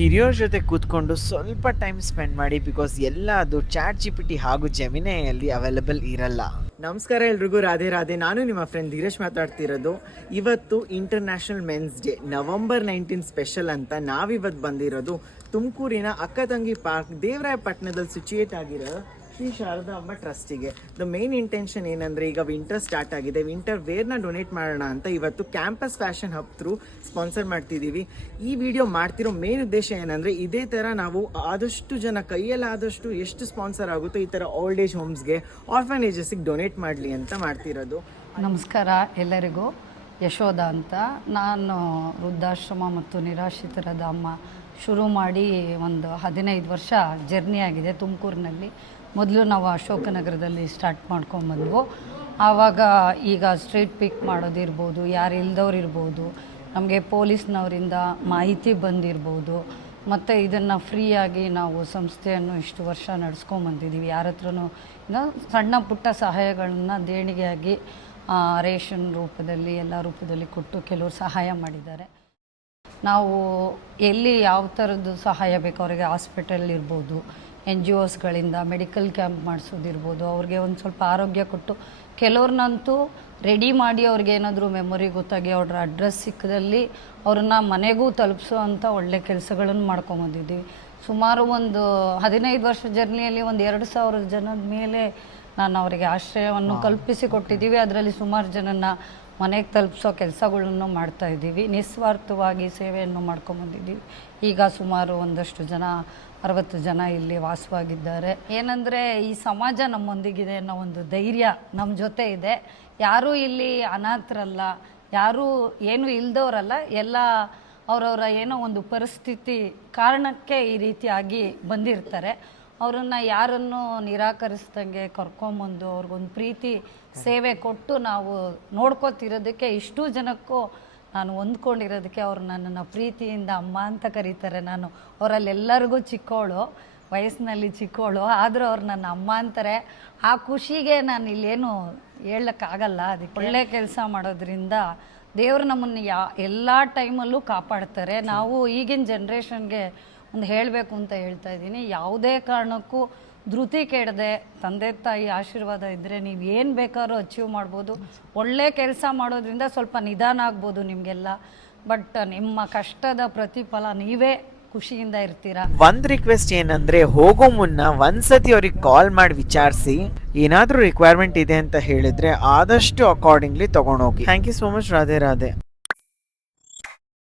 ಹಿರಿಯರ ಜೊತೆ ಕೂತ್ಕೊಂಡು ಸ್ವಲ್ಪ ಟೈಮ್ ಸ್ಪೆಂಡ್ ಮಾಡಿ, ಬಿಕಾಸ್ ಎಲ್ಲ ಅದು ಚಾಟ್ GPT ಹಾಗೂ ಜೆಮಿನೈಯಲ್ಲಿ ಅವೈಲಬಲ್ ಇರಲ್ಲ. ನಮಸ್ಕಾರ ಎಲ್ರಿಗೂ, ರಾಧೆ ರಾಧೆ. ನಾನು ನಿಮ್ಮ ಫ್ರೆಂಡ್ ಧೀರೇಶ್ ಮಾತಾಡ್ತಿರೋದು. ಇವತ್ತು international men's day, November 19 special ಅಂತ ನಾವಿವತ್ತು ಬಂದಿರೋದು ತುಮಕೂರಿನ ಅಕ್ಕ ತಂಗಿ ಪಾರ್ಕ್ ದೇವರಾಯಪಟ್ಟಣದಲ್ಲಿ ಸಿಚುಯೇಟ್ ಆಗಿರೋ ಶ್ರೀ ಶಾರದಾ ಅಂಬ ಟ್ರಸ್ಟಿಗೆ. ದ ಮೇನ್ ಇಂಟೆನ್ಷನ್ ಏನಂದರೆ, ಈಗ ವಿಂಟರ್ ಸ್ಟಾರ್ಟ್ ಆಗಿದೆ, ವಿಂಟರ್ ವೇರ್ನ ಡೊನೇಟ್ ಮಾಡೋಣ ಅಂತ ಇವತ್ತು campus fashion hub through sponsor ಮಾಡ್ತಿದ್ದೀವಿ. ಈ ವಿಡಿಯೋ ಮಾಡ್ತಿರೋ ಮೇನ್ ಉದ್ದೇಶ ಏನಂದರೆ, ಇದೇ ಥರ ನಾವು ಆದಷ್ಟು ಜನ ಕೈಯಲ್ಲಾದಷ್ಟು ಎಷ್ಟು ಸ್ಪಾನ್ಸರ್ ಆಗುತ್ತೋ ಈ ಥರ ಓಲ್ಡ್ ಏಜ್ ಹೋಮ್ಸ್ಗೆ, ಆರ್ಫನೇಜಸ್ಗೆ ಡೊನೇಟ್ ಮಾಡಲಿ ಅಂತ ಮಾಡ್ತಿರೋದು. ನಮಸ್ಕಾರ ಎಲ್ಲರಿಗೂ. ಯಶೋಧ ಅಂತ. ನಾನು ವೃದ್ಧಾಶ್ರಮ ಮತ್ತು ನಿರಾಶ್ರಿತರದ ಅಮ್ಮ ಶುರು ಮಾಡಿ ಒಂದು 15 ವರ್ಷ ಜರ್ನಿ ಆಗಿದೆ ತುಮಕೂರಿನಲ್ಲಿ. ಮೊದಲು ನಾವು ಅಶೋಕನಗರದಲ್ಲಿ ಸ್ಟಾರ್ಟ್ ಮಾಡ್ಕೊಂಬಂದ್ವು. ಆವಾಗ ಈಗ ಸ್ಟ್ರೀಟ್ ಪಿಕ್ ಮಾಡೋದಿರ್ಬೋದು, ಯಾರು ಇಲ್ದವ್ರು ಇರ್ಬೋದು, ನಮಗೆ ಪೊಲೀಸ್ನವರಿಂದ ಮಾಹಿತಿ ಬಂದಿರ್ಬೋದು, ಮತ್ತು ಇದನ್ನು ಫ್ರೀಯಾಗಿ ನಾವು ಸಂಸ್ಥೆಯನ್ನು ಇಷ್ಟು ವರ್ಷ ನಡೆಸ್ಕೊಂಬಂದಿದ್ದೀವಿ. ಯಾರ ಹತ್ರನೂ ಸಣ್ಣ ಪುಟ್ಟ ಸಹಾಯಗಳನ್ನು ದೇಣಿಗೆಯಾಗಿ ರೇಷನ್ ರೂಪದಲ್ಲಿ ಎಲ್ಲ ರೂಪದಲ್ಲಿ ಕೊಟ್ಟು ಕೆಲವರು ಸಹಾಯ ಮಾಡಿದ್ದಾರೆ. ನಾವು ಎಲ್ಲಿ ಯಾವ ಥರದ್ದು ಸಹಾಯ ಬೇಕು ಅವರಿಗೆ, ಹಾಸ್ಪಿಟಲ್ ಇರ್ಬೋದು, NGOಸ್ಗಳಿಂದ ಮೆಡಿಕಲ್ ಕ್ಯಾಂಪ್ ಮಾಡಿಸೋದಿರ್ಬೋದು, ಅವ್ರಿಗೆ ಒಂದು ಸ್ವಲ್ಪ ಆರೋಗ್ಯ ಕೊಟ್ಟು, ಕೆಲವ್ರನ್ನಂತೂ ರೆಡಿ ಮಾಡಿ ಅವ್ರಿಗೆ ಏನಾದರೂ ಮೆಮೊರಿ ಗೊತ್ತಾಗಿ ಅವ್ರ ಅಡ್ರೆಸ್ ಸಿಕ್ಕದಲ್ಲಿ ಅವ್ರನ್ನ ಮನೆಗೂ ತಲುಪಿಸೋ ಅಂಥ ಒಳ್ಳೆ ಕೆಲಸಗಳನ್ನು ಮಾಡ್ಕೊಂಬಂದಿದ್ದೀವಿ. ಸುಮಾರು ಒಂದು 15 ವರ್ಷ ಜರ್ನಿಯಲ್ಲಿ ಒಂದು 2,000 ಜನದ ಮೇಲೆ ನಾನು ಅವರಿಗೆ ಆಶ್ರಯವನ್ನು ಕಲ್ಪಿಸಿ ಕೊಟ್ಟಿದ್ದೀವಿ. ಅದರಲ್ಲಿ ಸುಮಾರು ಜನನ ಮನೆಗೆ ತಲುಪಿಸೋ ಕೆಲಸಗಳನ್ನು ಮಾಡ್ತಾಯಿದ್ದೀವಿ. ನಿಸ್ವಾರ್ಥವಾಗಿ ಸೇವೆಯನ್ನು ಮಾಡ್ಕೊಂಬಂದಿದ್ದೀವಿ. ಈಗ ಸುಮಾರು ಒಂದಷ್ಟು ಜನ 60 ಜನ ಇಲ್ಲಿ ವಾಸವಾಗಿದ್ದಾರೆ. ಏನಂದರೆ, ಈ ಸಮಾಜ ನಮ್ಮೊಂದಿಗಿದೆ ಅನ್ನೋ ಒಂದು ಧೈರ್ಯ ನಮ್ಮ ಜೊತೆ ಇದೆ. ಯಾರೂ ಇಲ್ಲಿ ಅನಾಥರಲ್ಲ, ಯಾರೂ ಏನು ಇಲ್ದವರಲ್ಲ. ಎಲ್ಲ ಅವರವರ ಏನೋ ಒಂದು ಪರಿಸ್ಥಿತಿ ಕಾರಣಕ್ಕೆ ಈ ರೀತಿಯಾಗಿ ಬಂದಿರ್ತಾರೆ. ಅವರನ್ನು ಯಾರನ್ನು ನಿರಾಕರಿಸ್ದಂಗೆ ಕರ್ಕೊಂಬಂದು ಅವ್ರಿಗೊಂದು ಪ್ರೀತಿ ಸೇವೆ ಕೊಟ್ಟು ನಾವು ನೋಡ್ಕೋತಿರೋದಕ್ಕೆ, ಇಷ್ಟು ಜನಕ್ಕೂ ನಾನು ಹೊಂದ್ಕೊಂಡಿರೋದಕ್ಕೆ ಅವ್ರು ನನ್ನನ್ನು ಪ್ರೀತಿಯಿಂದ ಅಮ್ಮ ಅಂತ ಕರೀತಾರೆ. ನಾನು ಅವರಲ್ಲೆಲ್ಲರಿಗೂ ಚಿಕ್ಕವಳು, ವಯಸ್ಸಿನಲ್ಲಿ ಚಿಕ್ಕವಳು, ಆದರೂ ಅವ್ರು ನನ್ನ ಅಮ್ಮ ಅಂತಾರೆ. ಆ ಖುಷಿಗೆ ನಾನು ಇಲ್ಲೇನು ಹೇಳೋಕ್ಕಾಗಲ್ಲ. ಅದಕ್ಕೆ ಒಳ್ಳೆ ಕೆಲಸ ಮಾಡೋದ್ರಿಂದ ದೇವರು ನಮ್ಮನ್ನು ಎಲ್ಲ ಟೈಮಲ್ಲೂ ಕಾಪಾಡ್ತಾರೆ. ನಾವು ಈಗಿನ ಜನ್ರೇಷನ್ಗೆ ಒಂದು ಹೇಳಬೇಕು ಅಂತ ಹೇಳ್ತಾ ಇದ್ದೀನಿ, ಯಾವುದೇ ಕಾರಣಕ್ಕೂ ಧೃತಿ ಕೆಡದೆ ತಂದೆ ತಾಯಿ ಆಶೀರ್ವಾದ ಇದ್ದರೆ ನೀವು ಏನು ಬೇಕಾದ್ರೂ ಅಚೀವ್ ಮಾಡ್ಬೋದು. ಒಳ್ಳೆ ಕೆಲಸ ಮಾಡೋದ್ರಿಂದ ಸ್ವಲ್ಪ ನಿಧಾನ ಆಗ್ಬೋದು ನಿಮಗೆಲ್ಲ, ಬಟ್ ನಿಮ್ಮ ಕಷ್ಟದ ಪ್ರತಿಫಲ ನೀವೇ ಖುಷಿಯಿಂದ ಇರ್ತೀರಾ. ಒಂದು ರಿಕ್ವೆಸ್ಟ್ ಏನಂದ್ರೆ, ಹೋಗೋ ಮುನ್ನ ಒಂದ್ಸತಿ ಅವ್ರಿಗೆ ಕಾಲ್ ಮಾಡಿ ವಿಚಾರಿಸಿ, ಏನಾದರೂ ರಿಕ್ವೈರ್ಮೆಂಟ್ ಇದೆ ಅಂತ ಹೇಳಿದ್ರೆ ಆದಷ್ಟು ಅಕಾರ್ಡಿಂಗ್ಲಿ ತಗೊಂಡೋಗಿ. Thank you so much. Radhe Radhe.